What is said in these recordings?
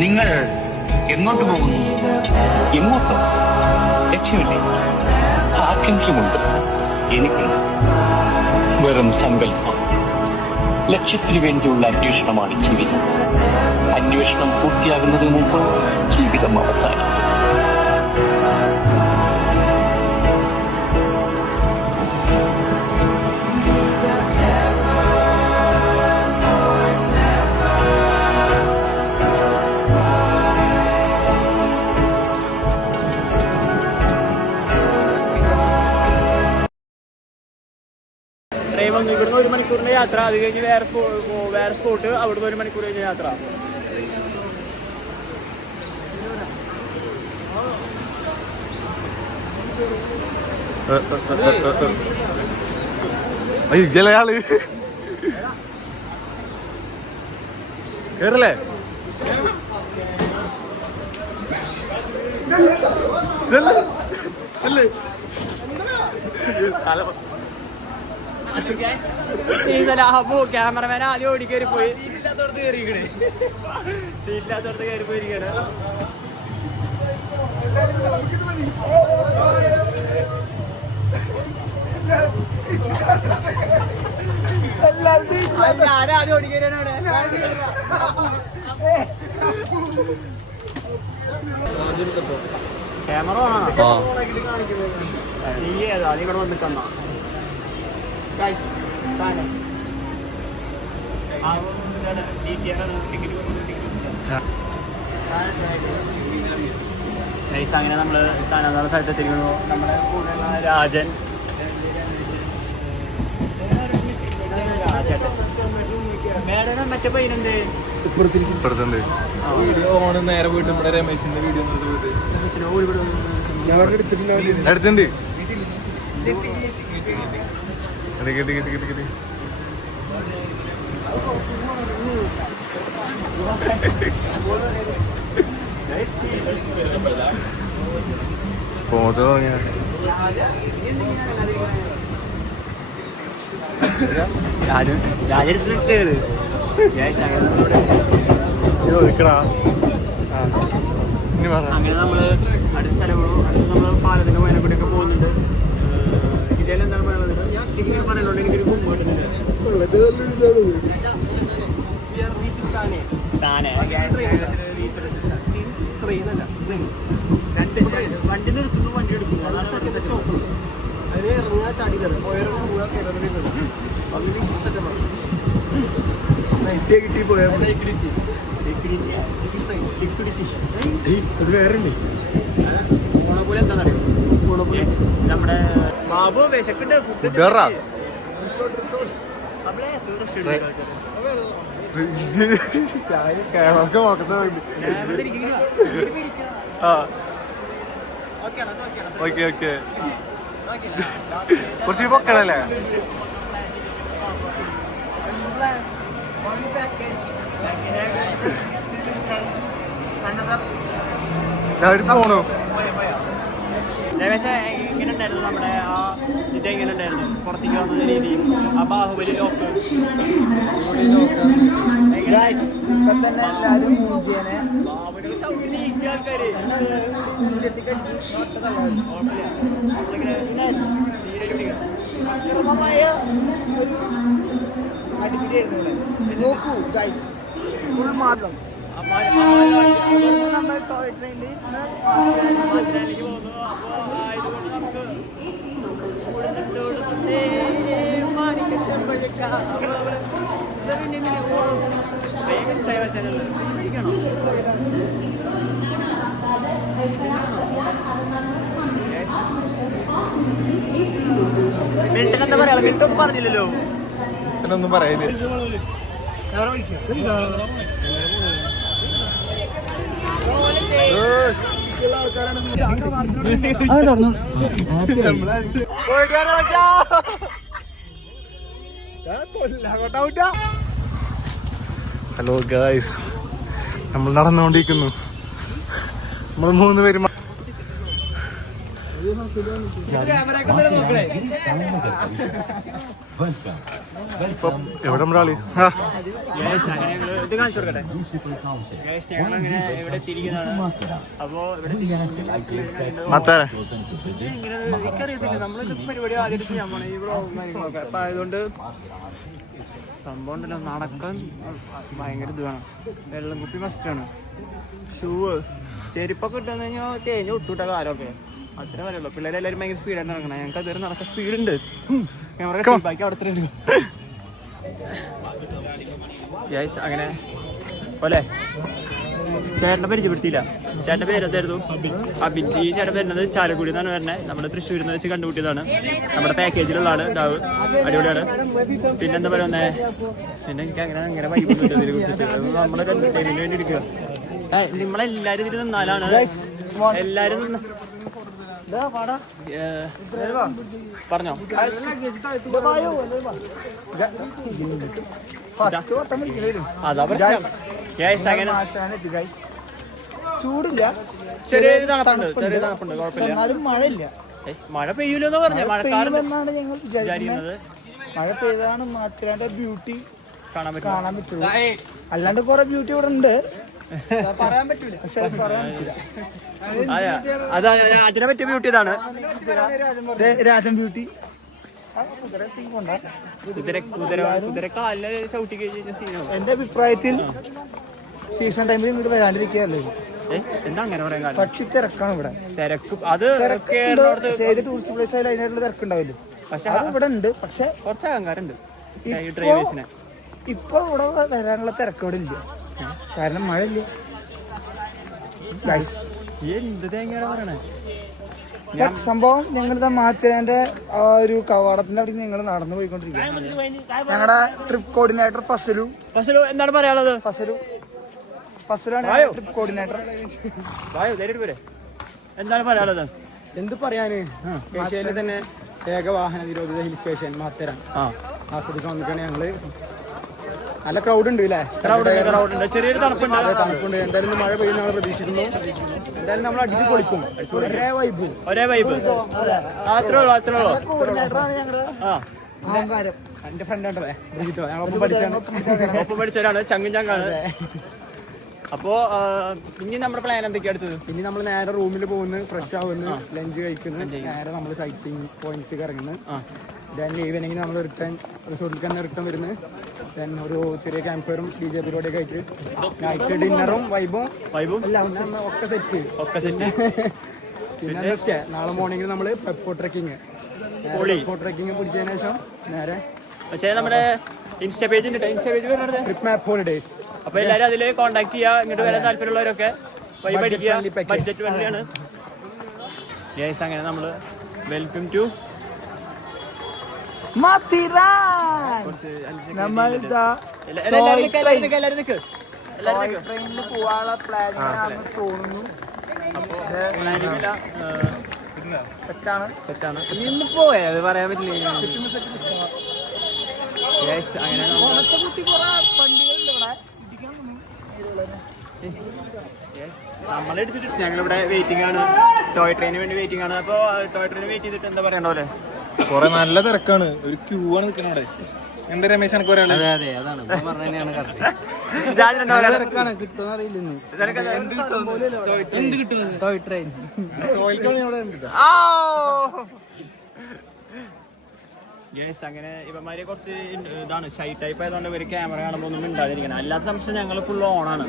നിങ്ങൾ എങ്ങോട്ട് പോകുന്നു? എങ്ങോട്ടോ? ലക്ഷ്യമില്ലേ? ആർക്കെങ്കിലുമുണ്ട്, എനിക്കുണ്ട്. വെറും സങ്കല്പം. ലക്ഷ്യത്തിനു വേണ്ടിയുള്ള അന്വേഷണമാണ് ജീവിതം. അന്വേഷണം പൂർത്തിയാകുന്നതിന് മുമ്പ് ജീവിതം അവസാനിക്കും. ഇവിടുന്ന് 1 മണിക്കൂറിന്റെ യാത്ര, അത് കഴിഞ്ഞ് വേറെ സ്പോട്ട്, അവിടുന്ന് 1 മണിക്കൂർ കഴിഞ്ഞ യാത്ര. അയ്യാള് കേറല്ലേ? ക്യാമറമാൻ ആദ്യം ഓടി കയറി പോയി, സീറ്റില്ലാത്തോടത്ത് കയറി പോയിരിക്കാണ്. ഞാനാദ്യം ഓടി കയറിയാണ് അവിടെ. ക്യാമറ ആണോ നീ? ഏതാ നീ ഇവിടെ വന്നിട്ട് തന്നാ അങ്ങനെ നമ്മള് താനാ സ്ഥലത്തെത്തിരിക്കുന്നു. നമ്മുടെ കൂടെയുള്ള രാജൻ, മേഡം മറ്റേ പയ്യനെന്ത് വീഡിയോ ഓണ് നേരെ പോയിട്ട് നമ്മുടെ രമേശിന്റെ വീഡിയോ എടുത്തുണ്ട്. ഫോട്ടോ രാജെടുത്തിട്ട് അങ്ങനെ നമ്മള് അടുത്ത സ്ഥലങ്ങളും നമ്മള് പാലത്തിന് വയനാട്ടിലൊക്കെ പോകുന്നുണ്ട്. ഇതെല്ലാം എന്താണ് പറയുന്നത്? ഞാൻ ഇങ്ങനെ പറയുന്നുണ്ട്, എനിക്കൊരു മുമ്പ് കിട്ടുന്നില്ല. വണ്ടി നിർത്തുന്നു, വണ്ടി എടുക്കുന്നു, അതിന് ഇറങ്ങാ ചാടി കയറും. കിട്ടി പോയാൽ നമ്മുടെ ബാബു വിശക്കുണ്ട്, ഫുഡ് കുറച്ച് പൊക്കണല്ലേ? പോണു. എങ്ങനെ ഉണ്ടായിരുന്നു നമ്മുടെ ആ ഇതെങ്ങനെ ഉണ്ടായിരുന്നു? പുറത്തേക്ക് വന്ന രീതി, ആ ബാഹുബലി ലോക്ക് ആൾക്കാര് അടിപിടിയായിരുന്നു ഇവിടെ. നോക്കൂ ഗൈസ്, ഫുൾ മാർഗം. നമ്മൾ ടോയ് ട്രെയിനിൽ മിൽട്ടൺ എന്താ പറയാ? മിൽട്ടൺ ഒന്നും പറഞ്ഞില്ലല്ലോ. ഒന്നും പറയുന്നില്ല. ഹലോ ഗായ്സ്, നമ്മൾ നടന്നുകൊണ്ടിരിക്കുന്നു. നമ്മൾ 3 പേരും ഇപ്പം എവിടെ നമ്മുടെ ആളി ഇത് കാണിച്ചു കൊടുക്കട്ടെ. ഞങ്ങളിങ്ങനെ ഇവിടെ തിരിക്കുന്നതാണ്. അപ്പോ മത്താരെ ഇങ്ങനെ എനിക്കറിയത്തില്ല, നമ്മളിത് പരിപാടി ആദ്യമായിട്ട് ചെയ്യാൻ പോണേ ഈ വ്ളോഗും കാര്യങ്ങളൊക്കെ. അപ്പൊ ആയതുകൊണ്ട് സംഭവം ഉണ്ടല്ലോ, നടക്കാൻ ഭയങ്കര ഇത് വേണം. വെള്ളം കുപ്പി മസ്റ്റാണ്. ഷൂവ് ചെരുപ്പൊക്കെ ഇട്ടെന്ന് കഴിഞ്ഞാൽ തേഞ്ഞ് വിട്ടുവിട്ട കാലമൊക്കെ അത്ര വരെയുള്ളൂ. പിള്ളേരെല്ലാവരും ഭയങ്കര സ്പീഡായിട്ട് നടക്കണം. ഞങ്ങൾക്ക് അതുവരെ നടക്കാൻ സ്പീഡുണ്ട്. ബാക്കി അവിടെ തന്നെ ഉണ്ട്. അങ്ങനെ പോലെ ചേട്ടനെ പരിചയപ്പെടുത്തിയില്ല. ചേട്ടൻ്റെ പേരെന്തായിരുന്നു? അബിൻ. ഈ ചേട്ടൻ വരുന്നത് ചാലക്കുടി എന്നാണ് വരുന്നത്. നമ്മുടെ തൃശ്ശൂരിൽ നിന്ന് വെച്ച് കണ്ടുപിട്ടിയതാണ്. നമ്മുടെ പാക്കേജിലുള്ളതാണ്. ഇതാവ് അടിപൊളിയാണ്. പിന്നെന്താ പറയുന്നത്, പിന്നെ എനിക്ക് അങ്ങനെ വൈകുന്നുണ്ട് ഇതിനെ കുറിച്ചിട്ട്. നമ്മുടെ കണ്ടിട്ടതിന് വേണ്ടി എടുക്കുക. നമ്മളെല്ലാരും ഇതിൽ നിന്നാലാണ്. എല്ലാരും പറഞ്ഞോ. അതാ പ്രശ്നം. ചൂടില്ല, ചെറിയൊരു തണുപ്പുണ്ട്. ചെറിയ തണുപ്പുണ്ട്, കുഴപ്പമില്ല. എന്നാലും മഴയില്ല. മഴ പെയ്യൂലെന്ന് പറഞ്ഞ പെയ്യുമെന്നാണ് ഞങ്ങൾ വിചാരിക്കുന്നത്. മഴ പെയ്താണ് മാത്തിരാന്റെ ബ്യൂട്ടി കാണാൻ പറ്റുള്ളൂ. അല്ലാണ്ട് കുറെ ബ്യൂട്ടി ഇവിടെ ഉണ്ട്, പറയാൻ പറ്റൂല. പക്ഷെ പറയാൻ പറ്റൂല. അതാ രാജനെ പറ്റിയ ബ്യൂട്ടി ഇതാണ്. രാജൻ ബ്യൂട്ടി. എന്റെ അഭിപ്രായത്തിൽ സീസൺ ടൈമിൽ ഇങ്ങോട്ട് വരാണ്ടിരിക്കുകയല്ലേ. എന്താ അങ്ങനെ പറയാൻ കാരണം? പക്ഷി തിരക്കാണ് ഇവിടെ. തിരക്ക് അത് ഏത് ടൂറിസ്റ്റ് പ്ലേസ് ആയാലും അതിനായിട്ടുള്ള തിരക്കുണ്ടാവില്ലോ. പക്ഷെ അത് ഇവിടെ ഉണ്ട്. പക്ഷെ കുറച്ച് അഹങ്കാരമുണ്ട് ഡ്രൈവേഴ്സിനെ. ഇപ്പൊ ഇവിടെ വരാനുള്ള തിരക്ക് ഇവിടെ ഇല്ല, കാരണം മഴ ഇല്ല. എന്ത് തേങ്ങയാണ് പറയണേ. സംഭവം ഞങ്ങളിതാ മാത്തിരാന്റെ ആ ഒരു കവാടത്തിന്റെ അവിടെ ഞങ്ങൾ നടന്നു പോയിക്കൊണ്ടിരിക്കുകയാണ്. ഞങ്ങളുടെ ട്രിപ്പ് കോർഡിനേറ്റർ ഫസലു. എന്താണ് പറയാനുള്ളത്? ഫസലാണ് ട്രിപ്പ് കോർഡിനേറ്റർ. എന്താണ് പറയാനുള്ളത്? എന്ത് പറയാന്, ഏഷ്യയിലെ തന്നെ ഏക വാഹന നിരോധിത ഹിൽ സ്റ്റേഷൻ മാത്തേരാൻ ആസ്വദിക്കാൻ വന്നിട്ടാണ് ഞങ്ങള്. നല്ല ക്രൗഡ് ഉണ്ട് അല്ലേ? ക്രൗഡ് ചെറിയൊരു തണുപ്പുണ്ട്. എന്തായാലും മഴ പെയ്യുന്ന ഞങ്ങൾ പ്രതീക്ഷിക്കുന്നു. എന്തായാലും നമ്മൾ അടിച്ച് പൊളിക്കും. ഒരേ വൈബ്. അത്രേ ഉള്ളൂ, അത്രേ ഉള്ളൂ. കോർഡിനേറ്ററാണ് ഞങ്ങളുടെ അഹങ്കാരം. എന്റെ ഫ്രണ്ട് ഉണ്ടല്ലേ ഞങ്ങളൊപ്പം പഠിച്ചാണ്. ഒപ്പം പഠിച്ചവരാണ്, ചങ്ങും ചങ്ങാണ്. അപ്പോ ഇനി നമ്മുടെ പ്ലാൻ എന്തൊക്കെയാ അടുത്തത്? ഇനി നമ്മൾ നേരെ റൂമിൽ പോകുന്നു, ഫ്രഷ് ആവുന്നു, ലഞ്ച് കഴിക്കുന്നു, നേരെ നമ്മൾ സൈറ്റ് സീയിങ് പോയിന്റ്സ് ഇറങ്ങുന്നു. ദെൻ ഈവനിങ് നമ്മൾ റിട്ടേൺ റിസോർട്ടിൽ തന്നെ റിട്ടേൺ വരുന്നു. ദെൻ ഒരു ചെറിയ ക്യാമ്പ് ഫയറും DJ പരിപാടിയൊക്കെ ആയിട്ട് നൈറ്റ് ഡിന്നറും വൈബും എല്ലാം ഒക്കെ സെറ്റ്. പിന്നെ നാളെ മോർണിംഗിൽ നമ്മൾ പെപ്പോ ട്രെക്കിങ് പിടിച്ചതിന് ശേഷം നേരെ പക്ഷേ നമ്മുടെ ഇൻസ്റ്റാ പേജ് ഉണ്ട്. ഇൻസ്റ്റാ പേജ് വരുന്നത് ട്രിപ്പ് മാപ്പ് ഹോളിഡേയ്സ്. അപ്പൊ എല്ലാരും അതില് കോൺടാക്ട് ചെയ്യുക. ഇങ്ങോട്ട് വരാൻ താല്പര്യമുള്ളവരൊക്കെ പഠിക്കുക. ബഡ്ജറ്റ് ഫ്രണ്ട്ലിയാണ്. യെസ്, അങ്ങനെ നമ്മള് വെൽക്കം ടു മാത്തിരാൻ. നമ്മൾ ട്രെയിനിൽ പോവാനുള്ള പ്ലാനിങ് തോന്നുന്നു. സെറ്റാണ്. ഇന്ന് പോയത് പറയാൻ പറ്റില്ല. അങ്ങനെ നമ്മളെടുത്തിട്ട് ഞങ്ങളിവിടെ വെയിറ്റിംഗ് ആണ്. ടോയ് ട്രെയിനിന് വേണ്ടി വെയിറ്റിംഗ് ആണ്. അപ്പൊ ടോയ് ട്രെയിൻ വെയിറ്റ് ചെയ്തിട്ട് എന്താ പറയണ്ട പോലെ കൊറേ നല്ല തിരക്കാണ്, ഒരു ക്യൂ ആണ് നിൽക്കുന്നത്. എന്താ രമേശ് എനിക്ക് പറയാനുള്ളത്? അങ്ങനെ ഇവന്മാരെ കുറച്ച് ഇതാണ് ഷൈ ടൈപ്പ് ആയതുകൊണ്ട് ഇവര് ക്യാമറ കാണുമ്പോൾ ഒന്നും ഉണ്ടാതിരിക്കണം. അല്ലാത്ത സംശയം ഞങ്ങൾ ഫുൾ ഓണാണ്.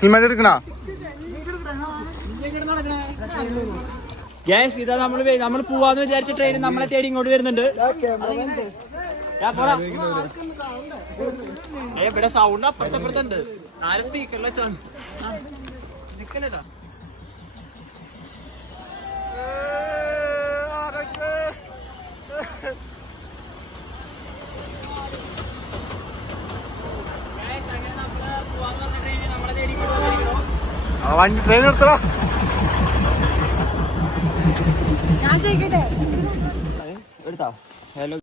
സിനിമ എടുക്കണ ഗ്യാസ് ഇതാ നമ്മൾ പോവാന്ന് വിചാരിച്ച ട്രെയിൻ നമ്മളെ തേടി ഇങ്ങോട്ട് വരുന്നുണ്ട്. ഇവിടെ സൗണ്ട് അപ്പുറത്തപ്പുറത്തുണ്ട്. 4 സ്പീക്കറിൽ വെച്ചാണ് നിക്കണേട്ടാ. വണ്ടി ട്രെയിൻ നിർത്തണം. ഞാൻ ചോദിക്കട്ടെ എടുത്താ ഹലോ